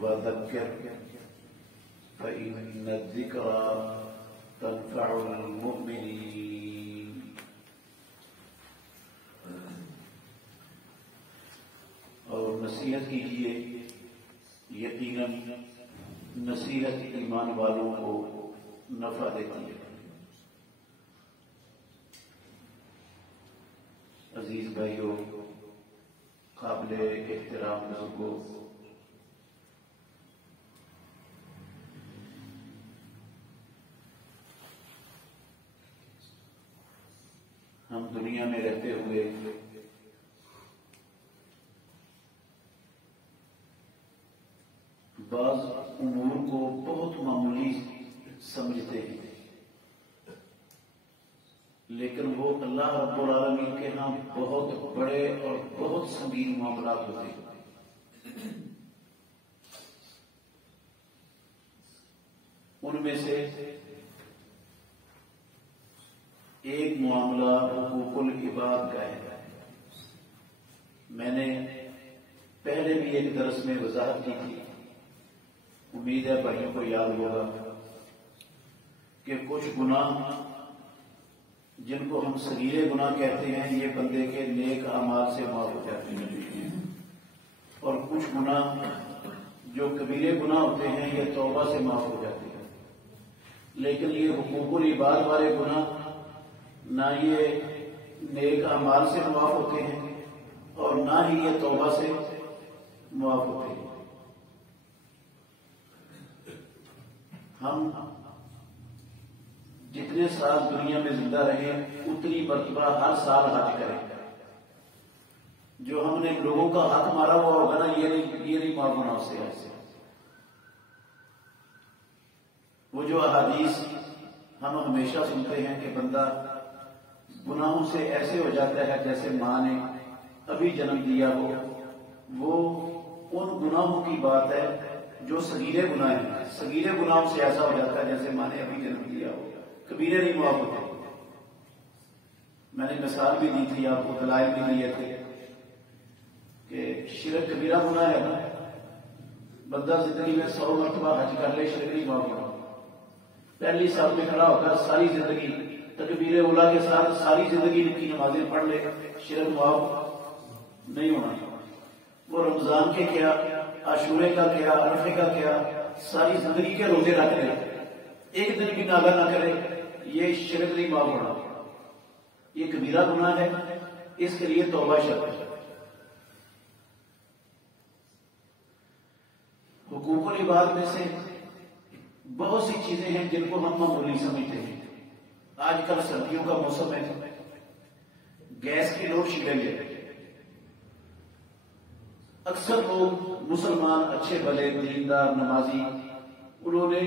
وذكر فإن الذكرى تنفع المؤمنين. اور نصیحت کیجیے، یقیناً نصیحت ایمان والوں کو نفع دیتی ہے. عزیز بھائیوں، قابل احترام بزرگوں، ہم دنیا میں رہتے ہوئے بعض امور کو بہت معمولی سمجھتے ہیں، لیکن وہ اللہ رب العالمین کے ہاں بہت بڑے اور بہت سنگین معاملات ہوتے ہیں. ان میں سے ایک معاملہ حقوق العباد کا ہے. میں نے پہلے بھی ایک درس میں وضاحت کی تھی، امید ہے بھائیوں کو یاد ہوگا کہ کچھ گناہ جن کو ہم صغیرے گناہ کہتے ہیں یہ بندے کے نیک اعمال سے معاف ہو جاتے ہیں، اور کچھ گناہ جو کبیرے گناہ ہوتے ہیں یہ توبہ سے معاف ہو جاتے ہیں. لیکن یہ حقوق العباد والے گناہ نہ یہ نیک اعمال سے معاف ہوتے ہیں اور نہ ہی یہ توبہ سے معاف ہوتے ہیں. ہم جتنے سال دنیا میں زندہ رہے اتنی مرتبہ ہر سال حج کریں. جو ہم نے لوگوں کا حق مارا ہوا ہوگا نا، یہ نہیں معاف ہونا اس سے. وہ جو احادیث ہم ہمیشہ سنتے ہیں کہ بندہ گناہوں سے ایسے ہو جاتا ہے جیسے ماں نے ابھی جنم دیا ہو، وہ ان گناہوں کی بات ہے جو صغیرے گناہ ہیں. صغیرے گناہوں سے ایسا ہو جاتا ہے جیسے ماں نے ابھی جنم دیا ہو، کبیرے نہیں معاف ہوتے. میں نے مثال بھی دی تھی، آپ کو دلائل بھی دیے تھے کہ شرک کبیرہ گناہ ہے نا، بندہ زندگی میں 100 مرتبہ حج کر لے شرک نہیں معاف ہوگا. پہلی صف میں کھڑا ہو کر ساری زندگی تکبیر اولا کے ساتھ ساری زندگی کی نمازیں پڑھ لے، شرک معاف نہیں ہونا. وہ رمضان کے کیا، عاشورے کا کیا، عرفے کا کیا، ساری زندگی کے روزے رکھ لے، ایک دن بھی ناغہ نہ کرے، یہ شرک نہیں معاف ہونا. یہ کبیرہ گناہ ہے، اس کے لیے توبہ شرط ہے. حقوق العباد میں سے بہت سی چیزیں ہیں جن کو ہم معمولی سمجھتے ہیں. آج کل سردیوں کا موسم ہے، گیس کی لوڈ شیڈنگ ہے. اکثر لوگ مسلمان اچھے بھلے دیندار نمازی، انہوں نے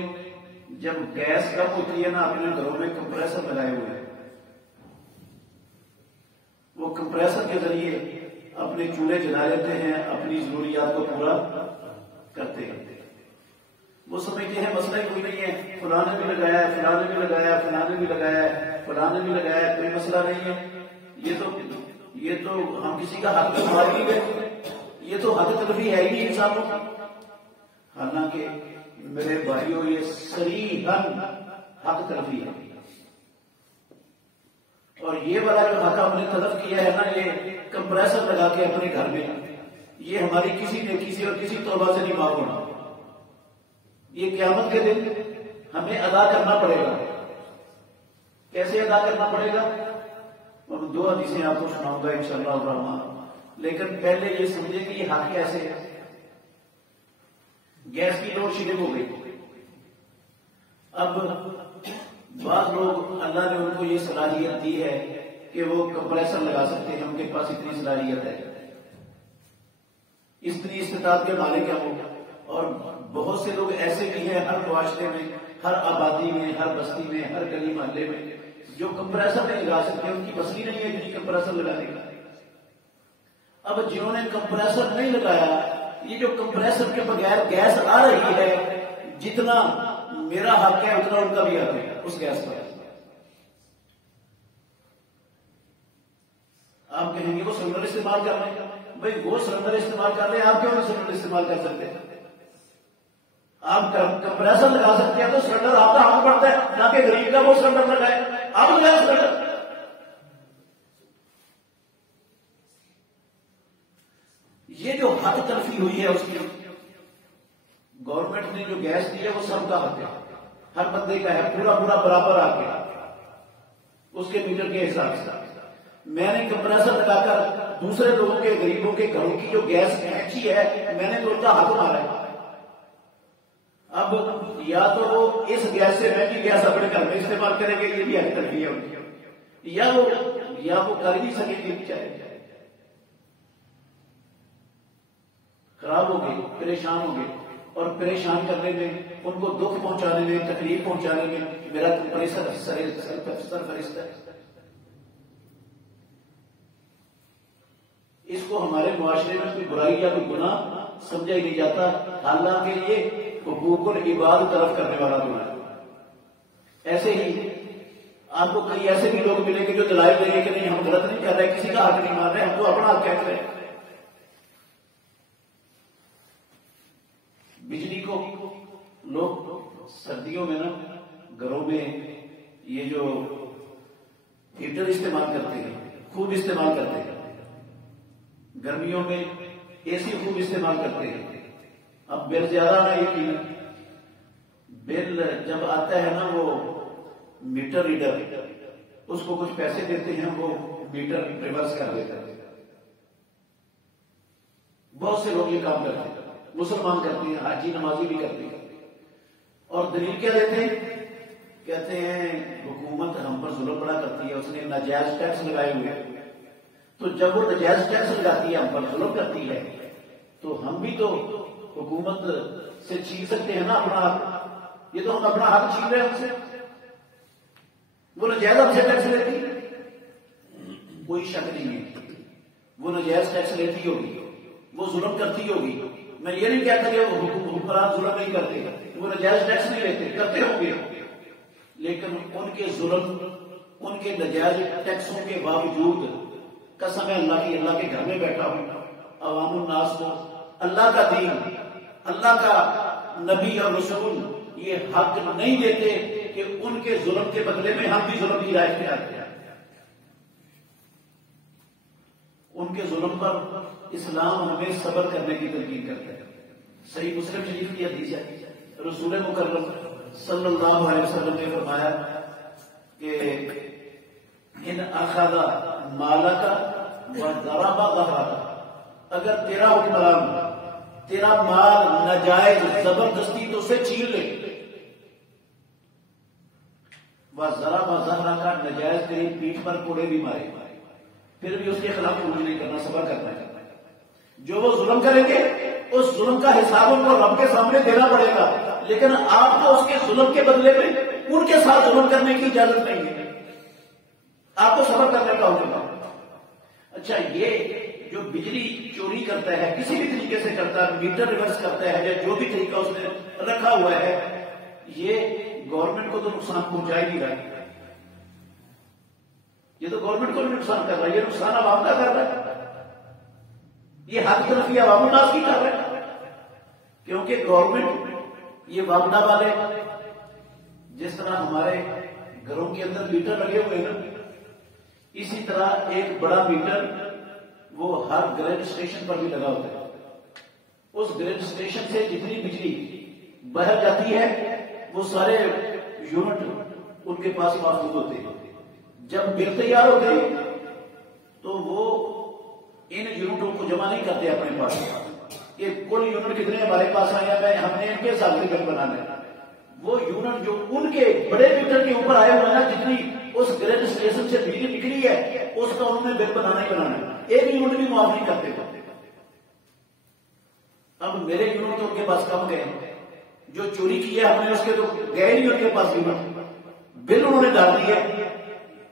جب گیس کم ہوتی ہے نا اپنے گھروں میں کمپریسر لگائے ہوئے ہیں. وہ کمپریسر کے ذریعے اپنے چولہے جلا لیتے ہیں، اپنی ضروریات کو پورا کرتے ہیں. وہ سمجھتے ہیں مسئلہ ہی کوئی نہیں ہے، فلاں نے بھی لگایا ہے، فلاں نے بھی لگایا ہے، فلاں نے بھی لگایا ہے، فلاں نے بھی لگایا ہے، کوئی مسئلہ نہیں ہے. یہ تو ہم کسی کا حق تو مار نہیں گئے، یہ تو حق تلفی ہے ہی نہیں انسانوں کی. حالانکہ میرے بھائیوں یہ صریحاً حق تلفی ہے. اور یہ والا جو حق ہم نے تلف کیا ہے نا، یہ کمپریسر لگا کے اپنے گھر میں، یہ ہماری کسی نیکی سے اور کسی توبہ سے نہیں معاف ہونا. یہ قیامت کے دن ہمیں ادا کرنا پڑے گا. کیسے ادا کرنا پڑے گا؟ اور 2 حدیثیں آپ کو سناؤں گا انشاءاللہ الرحمن. لیکن پہلے یہ سمجھے کہ یہ حق کیسے ہے. گیس کی لوڈ شیڈنگ ہو گئی. اب بعض لوگ اللہ نے ان کو یہ صلاحیت دی ہے کہ وہ کمپریسر لگا سکتے ہیں، ان کے پاس اتنی صلاحیت ہے، اتنی استطاعت کے مالک ہیں وہ. اور بہت سے لوگ ایسے بھی ہیں ہر معاشرے میں، ہر آبادی میں، ہر بستی میں، ہر گلی محلے میں جو کمپریسر نہیں لگا سکتے، ان کی بس ہی نہیں ہے جن کمپریسر لگانے کا. اب جنہوں نے کمپریسر نہیں لگایا، یہ جو کمپریسر کے بغیر گیس آ رہی ہے، جتنا میرا حق ہے اتنا ان کا بھی حق ہے اس گیس پر. آپ کہیں گے وہ سلنڈر استعمال کر رہے ہیں. بھائی وہ سلنڈر استعمال کر رہے ہیں، آپ کیوں نہیں سلنڈر استعمال کر سکتے؟ آپ کمپریسر لگا سکتے ہیں تو سلنڈر آپ کا حق پڑتا ہے، نہ کہ غریب کا وہ سلنڈر لگائے، آپ لگائے سلنڈر۔ یہ جو حد تلفی ہوئی ہے اس کی، گورنمنٹ نے جو گیس دی ہے وہ سب کا حق ہے، ہر بندے کا ہے، پورا پورا برابر آ گیا اس کے میٹر کے حساب سے۔ میں نے کمپریسر لگا کر دوسرے لوگوں کے، غریبوں کے گھروں کی جو گیس کھینچی ہے، میں نے تو ان کا حق مارا ہے۔ اب یا تو وہ اس گیس سے مہنگی گیس اپنے گھر میں استعمال کریں گے، یہ بھی حد تلفی ہے ان کی، یا وہ کر نہیں سکیں گے، بیچارے خراب ہو گئے، پریشان ہو گئے، اور پریشان کرنے میں، ان کو دکھ پہنچانے میں، تکلیف پہنچانے میں میرا سرفرست ہے۔ اس کو ہمارے معاشرے میں کوئی برائی یا کوئی گناہ سمجھا ہی نہیں جاتا، حالانکہ یہ حقوق العباد طرف کرنے والا گناہ ہے۔ ایسے ہی آپ کو کئی ایسے بھی لوگ ملیں گے جو دلائل دیں گے کہ نہیں، ہم غلط نہیں کر رہے، کسی کا حق نہیں مار رہے، ہم تو اپنا حق کہتے ہیں۔ بجلی کو لوگ سردیوں میں نا گھروں میں یہ جو ہیٹر استعمال کرتے ہیں خوب استعمال کرتے ہیں، گرمیوں میں اے سی خوب استعمال کرتے ہیں۔ اب بل زیادہ آ رہی ہے، بل جب آتا ہے نا وہ میٹر ریڈر اس کو کچھ پیسے دیتے ہیں، وہ میٹر ریورس کر دیتا ہے۔ بہت سے لوگ یہ کام کرتے ہیں، مسلمان کرتے ہیں، حاجی نمازی بھی کرتے ہیں، اور دلیل کیا دیتے ہیں؟ کہتے ہیں حکومت ہم پر ظلم بڑا کرتی ہے، اس نے ناجائز ٹیکس لگائے ہوئے ہیں، تو جب وہ ناجائز ٹیکس لگاتی ہے، ہم پر ظلم کرتی ہے، تو ہم بھی تو حکومت سے چھین سکتے ہیں نا اپنا حق، یہ تو ہم اپنا حق چھین رہے ہیں ہم سے، وہ ناجائز ہم سے ٹیکس لیتی ہے، کوئی شک نہیں ہے وہ ناجائز ٹیکس لیتی ہوگی، وہ ظلم کرتی ہوگی، میں یہ نہیں کہتا کہ وہ حکمران ظلم نہیں کرتے، وہ ناجائز ٹیکس نہیں لیتے، کرتے ہوں گے، لیکن ان کے ظلم، ان کے ناجائز ٹیکسوں کے باوجود قسم ہے اللہ کی، اللہ کے گھر میں بیٹھا ہوں، عوام الناس کو اللہ کا دین، اللہ کا نبی اور رسول یہ حق نہیں دیتے کہ ان کے ظلم کے بدلے میں ہم بھی ظلم کی رائے اختیار کریں۔ ان کے ظلم پر اسلام ہمیں صبر کرنے کی تلقین کرتا ہے۔ صحیح مسلم شریف کی حدیث ہے، رسول مکرم صلی اللہ علیہ وسلم نے فرمایا کہ ان اخذ مالک وضرب ظہرک، اگر تیرا حکمران تیرا مال ناجائز زبردستی تو اسے چھین لے، وضرب ظہرک، ناجائز تیری پیٹھ پر کوڑے بھی مارے، پھر بھی اس کے خلاف خروج نہیں کرنا، صبر کرنا ہے۔ جو وہ ظلم کریں گے اس ظلم کا حساب ان کو رب کے سامنے دینا پڑے گا، لیکن آپ کو اس کے ظلم کے بدلے میں ان کے ساتھ ظلم کرنے کی اجازت نہیں ہے، آپ کو صبر کرنے کا ہوگا۔ اچھا، یہ جو بجلی چوری کرتا ہے کسی بھی طریقے سے کرتا ہے، میٹر ریورس کرتا ہے یا جو بھی طریقہ اس نے رکھا ہوا ہے، یہ گورنمنٹ کو تو نقصان پہنچا ہی نہیں رہا، یہ تو گورنمنٹ کو بھی نقصان کر رہا ہے، یہ نقصان عوام کا کر رہا ہے، یہ حد تلفی عوام الناس کی کر رہا ہے، کیونکہ گورنمنٹ یہ وابدہ والے، جس طرح ہمارے گھروں کے اندر میٹر لگے ہوئے ہیں، اسی طرح ایک بڑا میٹر وہ ہر گریڈ اسٹیشن پر بھی لگا ہوتا ہے، اس گریڈ اسٹیشن سے جتنی بجلی باہر جاتی ہے وہ سارے یونٹ ان کے پاس موجود ہوتے ہیں، جب بل تیار ہوتے ہیں تو وہ ان یونٹوں کو جمع نہیں کرتے اپنے پاس کہ کل یونٹ کتنے ہمارے پاس آئے ہیں، ہم نے ان کے حساب سے بل بنانا ہے، وہ یونٹ جو ان کے بڑے میٹر کے اوپر آئے ہوئے ہیں، جتنی اس گریڈ اسٹیشن سے بجلی نکلی ہے اس کا انہوں نے بل بنانا ہی بنانا ہے، ایک یونٹ بھی معاف نہیں کرتے۔ اب میرے یونٹ تو ان کے پاس کم گئے، جو چوری کیا ہم نے اس کے تو گئے نہیں ان کے پاس یونٹ، بل انہوں نے ڈال دیا،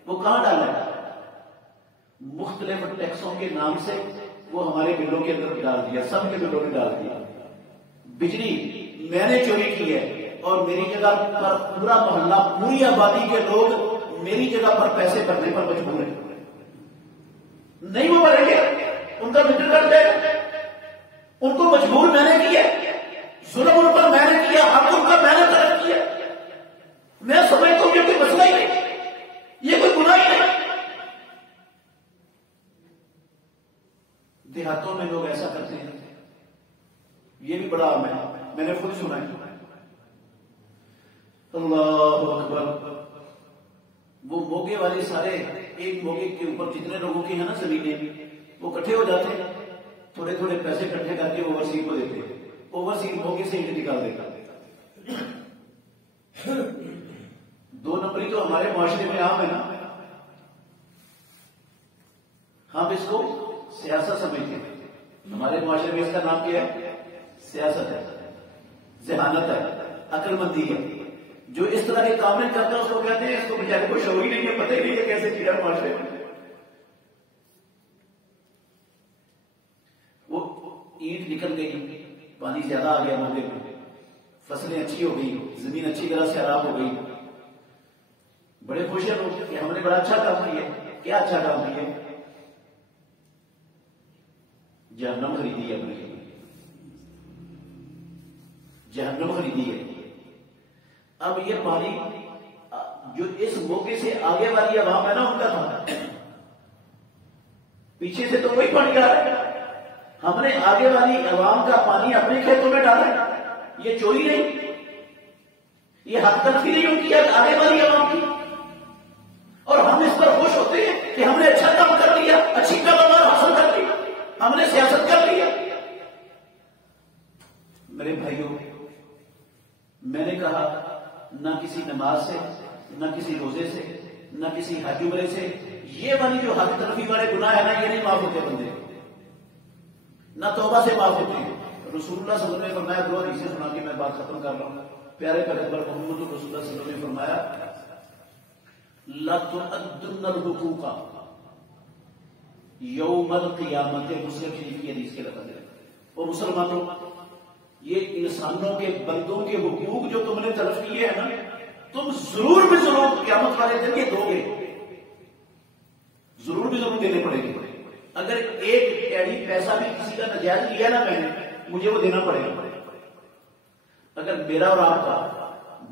وہ کہاں ڈالا ہے؟ مختلف ٹیکسوں کے نام سے وہ ہمارے بلوں کے اندر ڈال دیا، سب کے بلوں میں ڈال دیا۔ بجلی میں نے چوری کی ہے اور میری جگہ پر پورا محلہ، پوری آبادی کے لوگ میری جگہ پر پیسے بھرنے پر مجبور ہیں، نہیں وہ بھریں گے، ان کا میٹر کٹ جائے، ان کو مجبور میں نے کیا، ظلم ان پر میں نے کیا، بڑا عام ہے، میں نے خود سنا ہے۔ اللہ اکبر۔ وہ موگے والے سارے ایک موگے کے اوپر جتنے لوگوں کے ہیں نا زمینیں، وہ کٹھے ہو جاتے ہیں، تھوڑے تھوڑے پیسے کٹھے کر کے اوورسیز کو دیتے ہیں، اوورسیز موگے سے اینٹ نکال دیتا۔ 2 نمبری تو ہمارے معاشرے میں عام ہے نا، ہم اس کو سیاست سمجھتے ہیں۔ ہمارے معاشرے میں اس کا نام کیا ہے؟ سیاست ہے، ذہانت ہے، عقل مندی ہے۔ جو اس طرح کے کام نہیں کرتا اس کو کہتے ہیں اس کو بیچارے کو شعور ہی نہیں ہے، پتہ ہی نہیں ہے کیسے کیا معاشرے میں۔ وہ اینٹ نکل گئی، پانی زیادہ آ گیا موقع میں، فصلیں اچھی ہو گئی، زمین اچھی طرح سے خراب ہو گئی، بڑے خوش ہیں لوگ کہ ہم نے بڑا اچھا کام کیا۔ کیا اچھا کام کیا؟ جہنم خریدی ہے، اپنے جہنم خریدی ہے۔ اب یہ پانی جو اس موقع سے آگے والی عوام ہے نا ان کا تھا، پیچھے سے تو کوئی پانی آ رہا ہے، ہم نے آگے والی عوام کا پانی اپنے کھیتوں میں ڈالا ہے۔ یہ چوری نہیں، یہ حد تلفی نہیں ان کی آگے والی عوام کی، اور ہم اس پر خوش ہوتے ہیں کہ ہم نے اچھا کام کر لیا، اچھی پیداوار حاصل کر لی، ہم نے سیاست کر لیا۔ میرے بھائیوں، میں نے کہا نہ کسی نماز سے، نہ کسی روزے سے، نہ کسی حج عمرے سے یہ والی جو حد تلفی والے گناہ ہے نا یہ نہیں معاف ہوتے بندے، نہ توبہ سے معاف ہوتے ہیں۔ رسول اللہ صلی اللہ علیہ وسلم نے فرمایا، 2 حدیثیں سنا کے میں بات ختم کر رہا ہوں۔ پیارے پیغمبر محمد رسول اللہ صلی اللہ علیہ وسلم نے فرمایا، لَتُؤَدُّنَّ الْحُقُوقَ یوم القیامت، مسلم شریف کی حدیث کے لفظ ہے۔ اور مسلمانوں، یہ انسانوں کے بندوں کے حقوق جو تم نے تلف کیے ہیں نا، تم ضرور بھی ضرور قیامت والے دن یہ دو گے، ضرور بھی ضرور دینے پڑے گے۔ اگر ایک ایڈی پیسہ بھی کسی کا ناجائز لیا نا میں نے، مجھے وہ دینا پڑے گا۔ اگر میرا اور آپ کا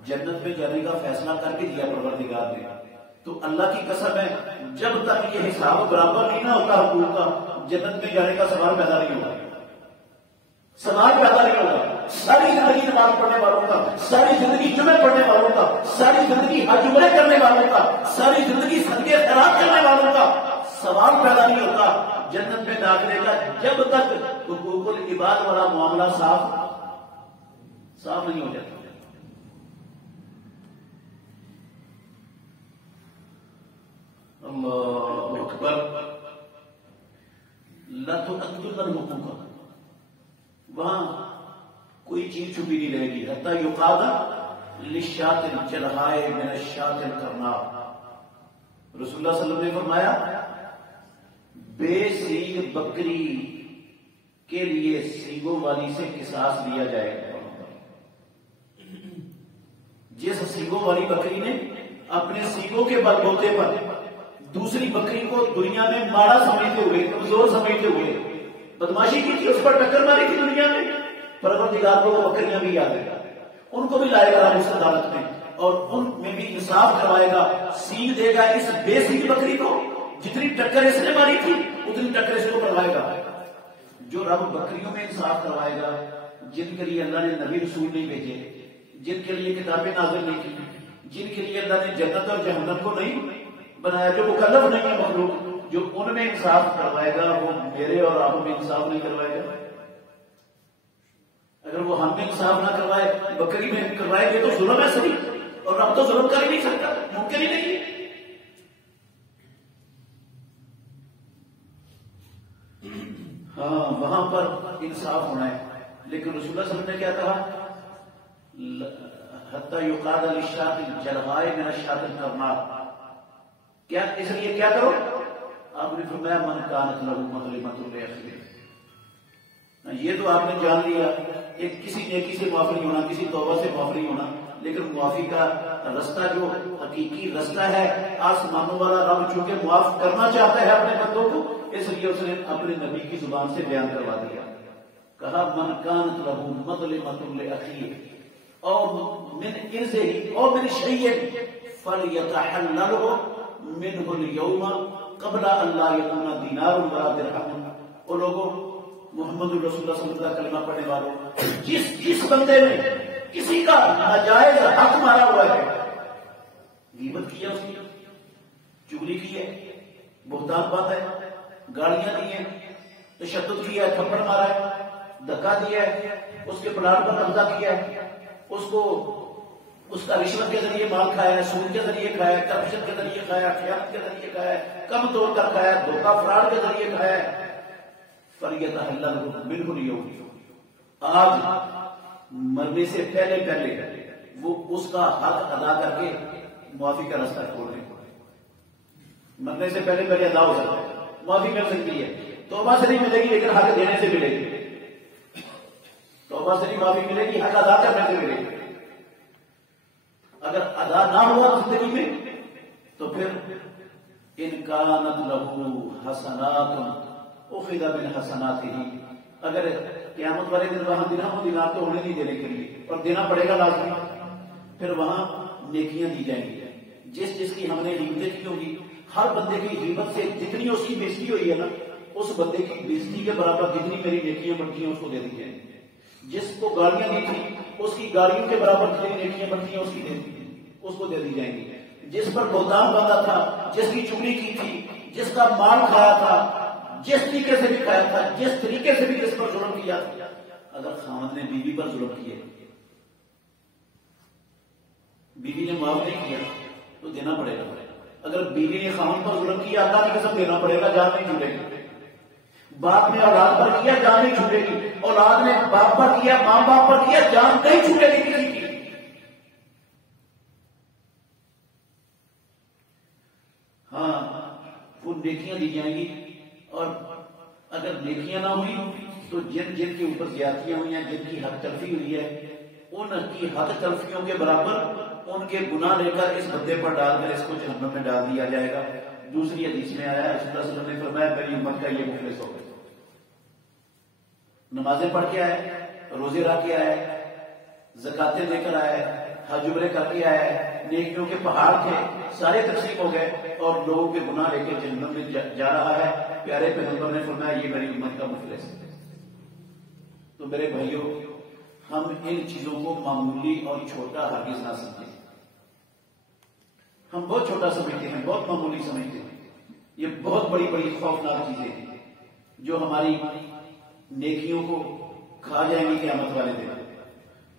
جنت میں جانے کا فیصلہ کر کے دیا پروردگار نے، تو اللہ کی قسم ہے جب تک یہ حساب برابر نہیں نہ ہوتا حقوق کا، جنت میں جانے کا سوال پیدا نہیں ہوگا، سوال پیدا نہیں ہوگا۔ ساری زندگی نماز پڑھنے والوں کا، ساری زندگی جمعے پڑھنے والوں کا، ساری زندگی حج عمرے کرنے والوں کا، ساری زندگی صدقے خیرات کرنے والوں کا سوال پیدا نہیں ہوتا جنت میں داخلے کا، جب تک حقوق العباد والا معاملہ صاف نہیں ہو جاتا۔ اللہ اکبر۔ لَتُؤَدُّنَّ الْحُقُوقَ، وہاں کوئی چیز چھپی نہیں رہے گی۔ حتیٰ یُقَالَ لِلشَّاةِ الْجَلْحَاءِ مِنَ الشَّاةِ الْقَرْنَاءِ، رسول اللہ صلی اللہ علیہ وسلم نے فرمایا بے سینگ بکری کے لیے سینگوں والی سے قصاص لیا جائے گا۔ جس سینگوں والی بکری نے اپنے سینگوں کے بل بوتے پر دوسری بکری کو دنیا میں ماڑا سمجھتے ہوئے، کمزور سمجھتے ہوئے بدماشی کی تھی، اس پر ٹکر ماری تھی دنیا میں، پروردگار کو وہ بکریاں بھی یاد ہے، ان کو بھی لائے گا اس عدالت میں، اور ان میں بھی انصاف کروائے گا، سینگ دے گا اس بے سینگ بکری کو، جتنی ٹکر اس نے ماری تھی اتنی ٹکر اس کو کروائے گا۔ جو رب بکریوں میں انصاف کروائے گا، جن کے لیے اللہ نے نبی رسول نہیں بھیجے، جن کے لیے کتابیں نازل نہیں کی، جن کے لیے اللہ نے جنت اور جہنم کو نہیں بنایا، جو مکلف نہیں ہے مخلوق، جو ان میں انصاف کروائے گا وہ میرے اور آپ میں انصاف نہیں کروائے گا۔ اگر وہ ہم میں انصاف نہ کروائے، بکری میں کروائے گے تو ظلم ہے صحیح، اور رب تو ظلم کر ہی نہیں سکتا، ممکن ہی نہیں ہے۔ ہاں وہاں پر انصاف ہونا ہے، لیکن رسول اللہ صلی اللہ علیہ وسلم نے کیا کہا؟ حتی یقال للشاة الجلحاء من الشاة القرناء، کیا اس لیے کیا کرو؟ آپ نے فرمایا من کانت لہ مظلمۃ لأخیہ، یہ تو آپ نے جان لیا ایک کسی نیکی سے معاف نہیں ہونا، کسی توبہ سے معاف نہیں ہونا، لیکن معافی کا رستہ جو حقیقی رستہ ہے، آسمانوں والا رب چونکہ معاف کرنا چاہتا ہے اپنے بندوں کو، اس لیے اس نے اپنے نبی کی زبان سے بیان کروا دیا، کہا من کانت لہ مظلمۃ لأخیہ او من ارضہ او من شیء فلیتحللہ منہ اليوم قبل ان لا یکون دینار ولا درہم۔ اور لوگوں، محمد رسول اللہ صلی اللہ علیہ وسلم کا کلمہ پڑھنے والوں، جس بندے نے کسی کا ناجائز حق مارا ہوا ہے، غیبت کی ہے، اس کی چگلی کی ہے، بہتان بات ہے، گالیاں دی ہیں، تشدد کیا ہے، تھپڑ مارا ہے، دھکا دیا ہے، اس کے پلاٹ پر قبضہ کیا ہے، اس کا رشوت کے ذریعے مال کھایا ہے، سود کے ذریعے کھایا ہے، کرپشن کے ذریعے کھایا ہے، خیانت کے ذریعے کھایا ہے، کم توڑ کر کھایا ہے، دھوکہ فراڈ کے ذریعے کھایا ہے، فَلْيَتَحَلَّلْ مِنْهُ الْيَوْمِ، آج مرنے سے پہلے وہ اس کا حق ادا کر کے معافی کا راستہ کھول دیں۔ مرنے سے پہلے ادا ہو سکتا ہے، معافی مل سکتی ہے، توبہ سے نہیں ملے گی لیکن حق دینے سے ملے گی، توبہ سے نہیں معافی ملے گی، حق ادا کرنے سے ملے گی۔ اگر ادا نہ ہوا زندگی میں تو پھر ان کانت لہو حسنات اخذ من حسناتہ، اگر قیامت والے دن وہاں دینار تو ہونے نہیں دینے کے لیے، اور دینا پڑے گا لازمی، پھر وہاں نیکیاں دی جائیں گی، جس کی ہم نے غیبتیں کی ہوں گی، ہر بندے کی غیبت سے جتنی اس کی بےزتی ہوئی ہے نا، اس بندے کی بےزتی کے برابر جتنی میری نیکیاں بنتی ہیں اس کو دے دی جائیں گی، جس کو گالیاں دی تھی اس کی گالیوں کے برابر جتنی نیکیاں بنتی ہیں اس کو دے دی جائیں گی، جس پر بہتان باندھا تھا، جس کی چگلی کی تھی، جس کا مال کھایا تھا، جس طریقے سے بھی کھایا تھا، جس طریقے سے بھی جس پر ظلم کیا تھا، اگر خاوند نے بیوی پر ظلم کیا، بیوی نے معاف نہیں کیا تو دینا پڑے گا، اگر بیوی نے خاوند پر ظلم کیا اللہ کی قسم دینا پڑے گا، جان نہیں چھوٹے گی، باپ نے اولاد پر کیا جان نہیں چھوٹے گی، اولاد نے باپ پر کیا، ماں باپ پر کیا، جان نہیں چھوٹے گی کسی کی۔ ہاں وہ نیکیاں دی جائیں گی، اور اگر نیکیاں نہ ہوئی تو جن کے اوپر زیادتیاں ہوئی ہیں، جن کی حق تلفی ہوئی ہے، ان کی حق تلفیوں کے برابر ان کے گناہ لے کر اس بندے پر ڈال کر اس کو جہنم میں ڈال دیا جائے گا۔ دوسری حدیث میں آیا رسول اللہ صلی اللہ علیہ وسلم نے فرمایا میری امت کا یہ مفلس ہوگا، نمازیں پڑھ کے آئے، روزے رکھ کے آئے، زکاتیں لے کر آئے، حج عمرے کر کے آئے، نیکیوں کے پہاڑ تھے سارے تقسیم ہو گئے، اور لوگوں کے گناہ لے کے جہنم میں جا رہا ہے۔ پیارے پیغمبر نے فرمایا یہ میری امت کا مفلس ہے۔ تو میرے بھائیوں، ہم ان چیزوں کو معمولی اور چھوٹا ہرگز نہ سمجھیں، ہم بہت چھوٹا سمجھتے ہیں، بہت معمولی سمجھتے ہیں، یہ بہت بڑی بڑی خوفناک چیزیں ہیں جو ہماری نیکیوں کو کھا جائیں گی قیامت والے دن،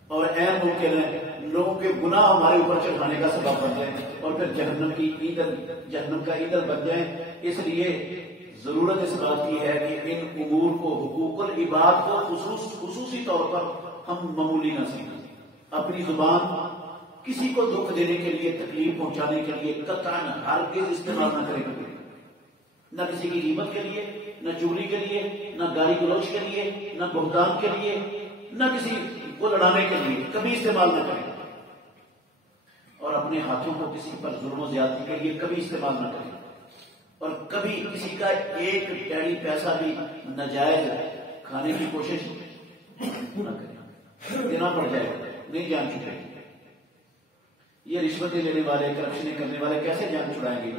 اور عین ممکن ہے لوگوں کے گناہ ہمارے اوپر چڑھانے کا سبب بن جائیں اور پھر جہنم کا ایندھن بن جائیں۔ اس لیے ضرورت اس بات کی ہے کہ ان امور کو، حقوق العباد کو خصوصی طور پر ہم معمولی نہ سمجھیں۔ اپنی زبان کسی کو دکھ دینے کے لیے، تکلیف پہنچانے کے لیے قطعاً ہرگز استعمال نہ کریں، نہ کسی کی غیبت کے لیے، نہ چغلی کے لیے، نہ گالی گلوچ کے لیے، نہ بہتان کے لیے، نہ کسی کو لڑانے کے لیے، کبھی استعمال نہ کریں، اور اپنے ہاتھوں کو کسی پر ظلم و زیادتی کے لیے کبھی استعمال نہ کریں، اور کبھی کسی کا ایک ٹیڑی پیسہ بھی ناجائز کھانے کی کوشش نہ کریں، دینا پڑ جائے گا، نہیں جان چکے۔ یہ رشوتیں لینے والے، کرپشنیں کرنے والے کیسے جان چھڑائیں گے؟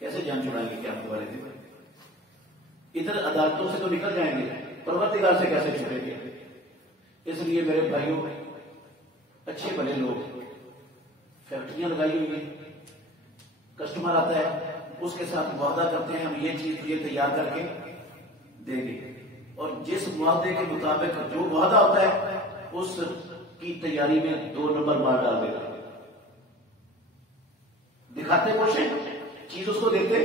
کیسے جان چھڑائیں گے قیامت والے دن؟ ادھر عدالتوں سے تو نکل جائیں گے، پروردگار سے کیسے چھوڑیں گے؟ اس لیے میرے بھائیوں، اچھے بھلے لوگ فیکٹریاں لگائی ہوئی ہیں، کسٹمر آتا ہے، اس کے ساتھ وعدہ کرتے ہیں ہم یہ چیز یہ تیار کر کے دیں گے، اور جس معاہدے کے مطابق جو وعدہ ہوتا ہے اس کی تیاری میں 2 نمبر مار ڈال دے گا، دکھاتے کچھ ہیں، چیز اس کو دیتے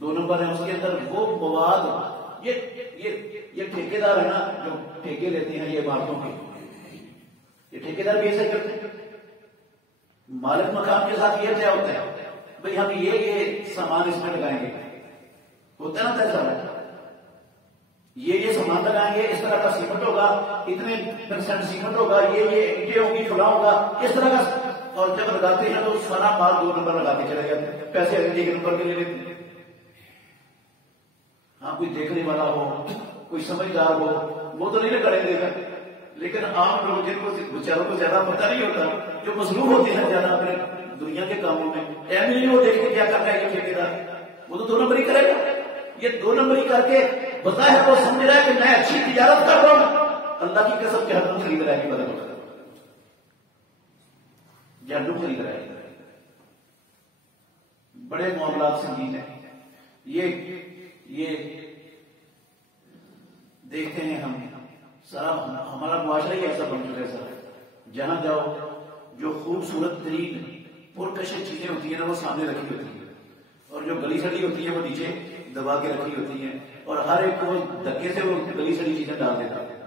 2 نمبر ہے، اس کے اندر وہ مواد، یہ ٹھیکیدار ہے نا جو ٹھیکے لیتے ہیں یہ عمارتوں کے، یہ ٹھیکیدار بھی ایسے کرتے ہیں، مالک مکان کے ساتھ یہ طے ہوتا ہے بھئی ہم یہ سامان اس میں لگائیں گے، ہوتا ہے نا ایسا ہے، یہ سامان لگائیں گے، اس طرح کا سیمنٹ ہوگا، اتنے % سیمنٹ ہوگا، یہ اینٹیں ہوں گی، فلاں ہوگا، اس طرح کا، اور جب لگاتے ہیں تو سارا مال 2 نمبر لگا کے چلے جاتے ہیں، پیسے 1 نمبر کے لے لیتے ہیں۔ ہاں کوئی دیکھنے والا ہو، کوئی سمجھدار ہو وہ تو نہیں لگانے دے گا، لیکن عام لوگ جن کو بیچاروں کو زیادہ پتہ نہیں ہوتا، جو مصروف ہوتے ہیں زیادہ اپنے دنیا کے کاموں میں، ٹائم نہیں وہ دیکھ کے کیا کرتا ہے یہ ٹھیکیدار، وہ تو 2 نمبری کرے گا، یہ 2 نمبری کر کے بظاہر وہ سمجھ رہا ہے کہ میں اچھی تجارت کر رہا ہوں، اللہ کی قسم جہنم خرید رہا ہے کہ بدل جہنم خرید رہا ہے. بڑے معاملات سنگین ہیں. یہ دیکھتے ہیں ہم سارا ہمارا معاشرہ ہی ایسا بن چکا ہے سر. جہاں جاؤ جو خوبصورت ترین پرکشش چیزیں ہوتی ہیں نا وہ سامنے رکھی ہوتی ہیں، اور جو گلی سڑی ہوتی ہیں وہ نیچے دبا کے رکھی ہوتی ہیں، اور ہر ایک کو دھکے سے وہ گلی سڑی چیزیں ڈال دیتا ہے.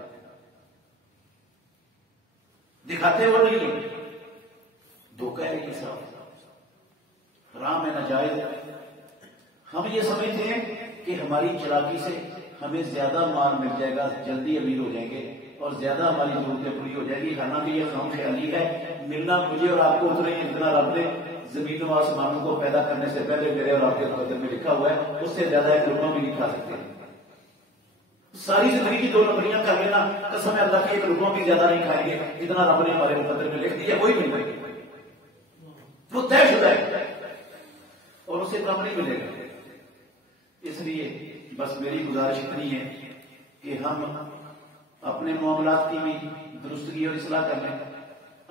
دکھاتے وہ نہیں، دھوکہ ہے یہ سب، حرام ہے، ناجائز ہے. ہم یہ سمجھتے ہیں کہ ہماری چلاکی سے ہمیں زیادہ مال مل جائے گا، جلدی امیر ہو جائیں گے اور زیادہ ہماری ضرورتیں پوری ہو جائیں گی. حالانکہ یہ خام خیالی ہے. ملنا مجھے اور آپ کو اتنا ہی جتنا رب نے زمینوں اور آسمانوں کو پیدا کرنے سے پہلے میرے اور آپ کے مقدر میں لکھا ہوا ہے، اس سے زیادہ ایک لقمہ بھی نہیں کھا سکتے. ساری زندگی کی 2 لکڑیاں کر لینا، قسم اللہ کی ایک لقمہ بھی زیادہ نہیں کھائیں گے جتنا رب نے ہمارے مقدر میں لکھ دیا. وہی مل گئی، وہ طے شدہ ہے اور اسے کم نہیں ملے گا. اس لیے بس میری گزارش اتنی ہے کہ ہم اپنے معاملات کی بھی درستگی اور اصلاح کر لیں،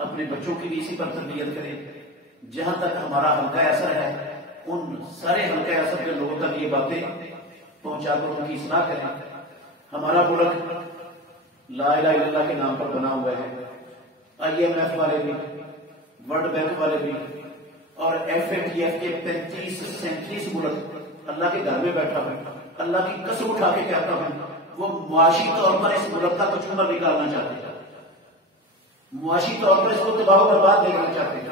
اپنے بچوں کی بھی اسی پر تربیت کریں. جہاں تک ہمارا حلقہ اثر ہے ان سارے حلقہ اثر کے لوگوں تک یہ باتیں پہنچا کر ان کی اصلاح کریں. ہمارا ملک لا الہ الا اللہ کے نام پر بنا ہوا ہے. IMF والے بھی، ورلڈ بینک والے بھی اور FATF کے 35-37 ملک اللہ کے گھر میں بیٹھا ہوں، اللہ کی قسم اٹھا کے کہتا ہوں وہ معاشی طور پر اس ملک کا کچھ نکالنا چاہتے ہیں، معاشی طور پر اس کو تباہ و برباد دیکھنا چاہتے ہیں.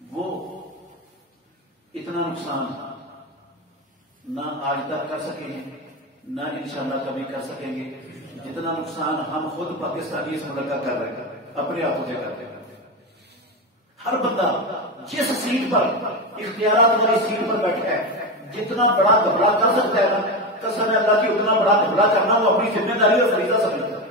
وہ اتنا نقصان نہ آج تک کر سکے ہیں، نہ انشاءاللہ کبھی کر سکیں گے جتنا نقصان ہم خود پاکستانی اس ملک کا کر رہے ہیں، اپنے ہاتھوں سے کرتے ہیں. ہر بندہ جس سیٹ پر اختیارات والی سیٹ پر بیٹھا ہے جتنا بڑا گھبراہ کر سکتا ہے نا، قسم اللہ کی اتنا بڑا گھبراہ کرنا وہ اپنی ذمہ داری اور فریضہ سمجھتا ہے.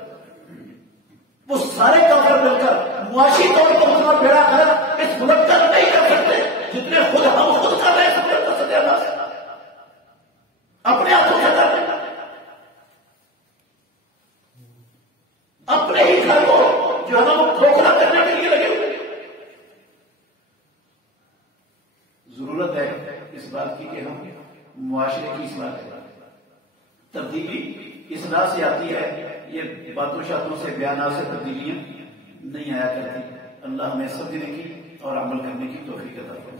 وہ سارے کافر مل کر معاشی طور پر اتنا بیڑا کر اس ملک کا نہیں کر سکتے جتنے خود ہم خود کر رہے ہیں. اپنے ہاتھوں سے کر رہے ہیں، اپنے ہی گھر کو جو ہے نا وہ کھوکھلا کرنے کے لیے لگے ہوئے. ضرورت ہے اس بات کی کہ ہم معاشرے کی اصلاح کریں. تبدیلی اصلاح سے آتی ہے، یہ باتوں شاتوں سے بیانات سے تبدیلیاں نہیں آیا کرتی. اللہ ہمیں سمجھنے کی اور عمل کرنے کی توفیق عطا فرمائے.